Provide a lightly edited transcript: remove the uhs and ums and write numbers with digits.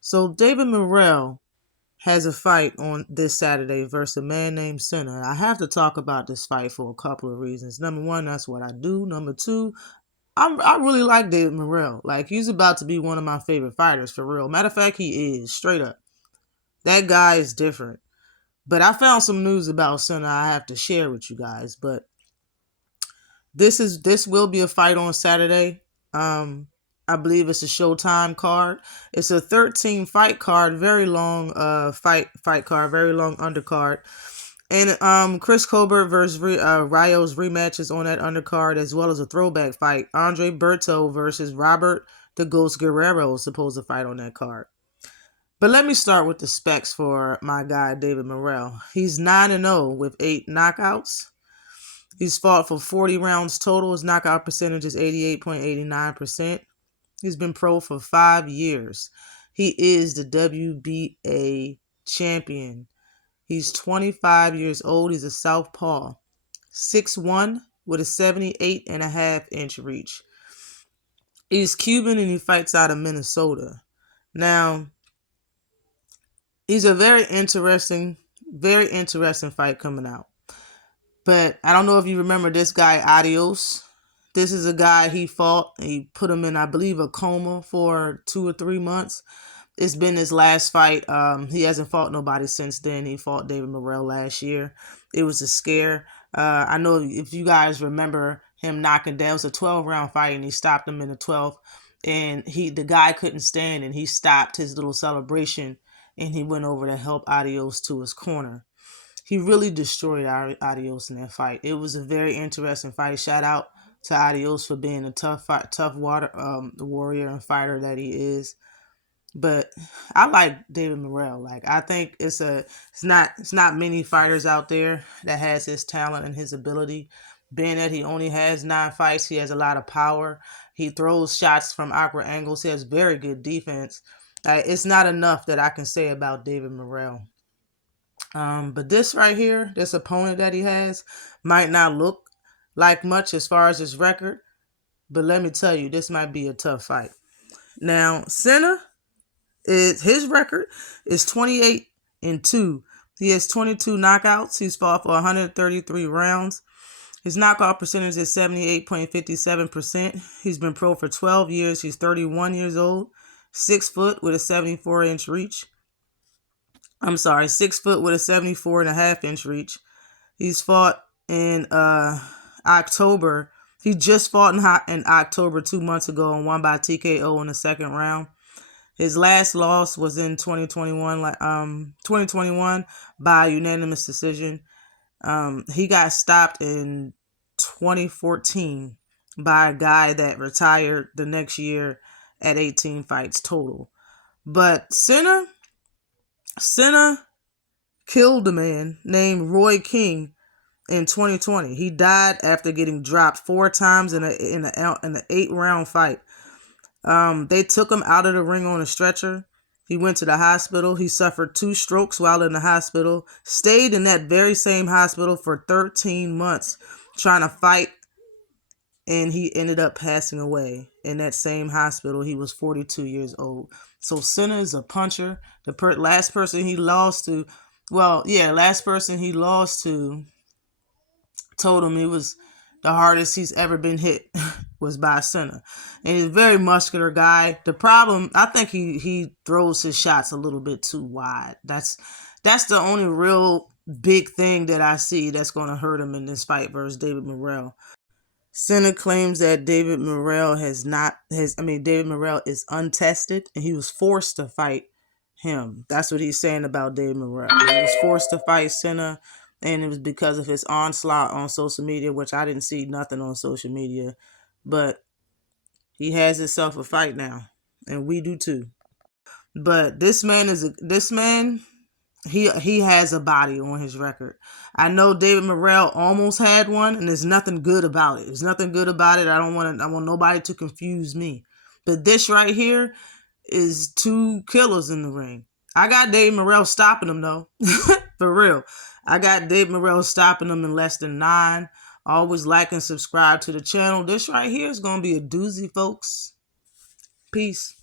So David Morrell has a fight on this Saturday versus a man named Sena. I have to talk about this fight for a couple of reasons. Number one, that's what I do. Number two, I really like David Morrell. Like, he's about to be one of my favorite fighters, for real. Matter of fact, he is, straight up. That guy is different. But I found some news about Sena I have to share with you guys. But this will be a fight on Saturday. I believe it's a Showtime card. It's a 13 fight card, very long fight card, very long undercard. And Chris Colbert versus Rio's rematch is on that undercard, as well as a throwback fight. Andre Berto versus Robert the Ghost Guerrero is supposed to fight on that card. But let me start with the specs for my guy David Morrell. He's 9-0 with 8 knockouts. He's fought for 40 rounds total. His knockout percentage is 88.89%. He's been pro for 5 years. He is the WBA champion. He's 25 years old. He's a southpaw. 6'1" with a 78.5-inch reach. He's Cuban and he fights out of Minnesota. Now, he's a very interesting fight coming out. But I don't know if you remember this guy, Adios. This is a guy he fought. He put him in, I believe, a coma for 2 or 3 months. It's been his last fight. He hasn't fought nobody since then. He fought David Morrell last year. It was a scare. I know if you guys remember him knocking down, it was a 12-round fight, and he stopped him in the 12th. And the guy couldn't stand, and he stopped his little celebration, and he went over to help Adios to his corner. He really destroyed Adios in that fight. It was a very interesting fight. Shout out to Adios for being a tough warrior and fighter that he is. But I like David Morrell. Like, I think it's not many fighters out there that has his talent and his ability. Being that he only has 9 fights, he has a lot of power. He throws shots from awkward angles. He has very good defense. It's not enough that I can say about David Morrell. But this right here, this opponent that he has, might not look like much as far as his record. But let me tell you, this might be a tough fight. Now, Sena, his record is 28-2. He has 22 knockouts. He's fought for 133 rounds. His knockout percentage is 78.57%. He's been pro for 12 years. He's 31 years old. 6 foot with a 74-inch reach. 6 foot with a 74.5-inch reach. He's fought in October. He just fought in October 2 months ago and won by TKO in the second round. His last loss was in 2021 by unanimous decision. He got stopped in 2014 by a guy that retired the next year at 18 fights total. But Sena killed a man named Roy King in 2020. He died after getting dropped 4 times in an 8-round fight. They took him out of the ring on a stretcher. He went to the hospital. He suffered 2 strokes while in the hospital. Stayed in that very same hospital for 13 months trying to fight. And he ended up passing away in that same hospital. He was 42 years old. So Sena is a puncher. The last person he lost to told him it was the hardest he's ever been hit was by Sena. And he's a very muscular guy. The problem, I think he throws his shots a little bit too wide. That's the only real big thing that I see that's going to hurt him in this fight versus David Morrell. Sena claims that David Morrell is untested and he was forced to fight him. That's what he's saying about David Morrell. He was forced to fight Sena, and it was because of his onslaught on social media, which I didn't see nothing on social media. But he has himself a fight now, and we do too. But this man he has a body on his record. I know David Morrell almost had one, and there's nothing good about it. There's nothing good about it. I want nobody to confuse me. But this right here is 2 killers in the ring. I got David Morrell stopping him, though. For real. I got David Morrell stopping him in less than 9. Always like and subscribe to the channel. This right here is going to be a doozy, folks. Peace.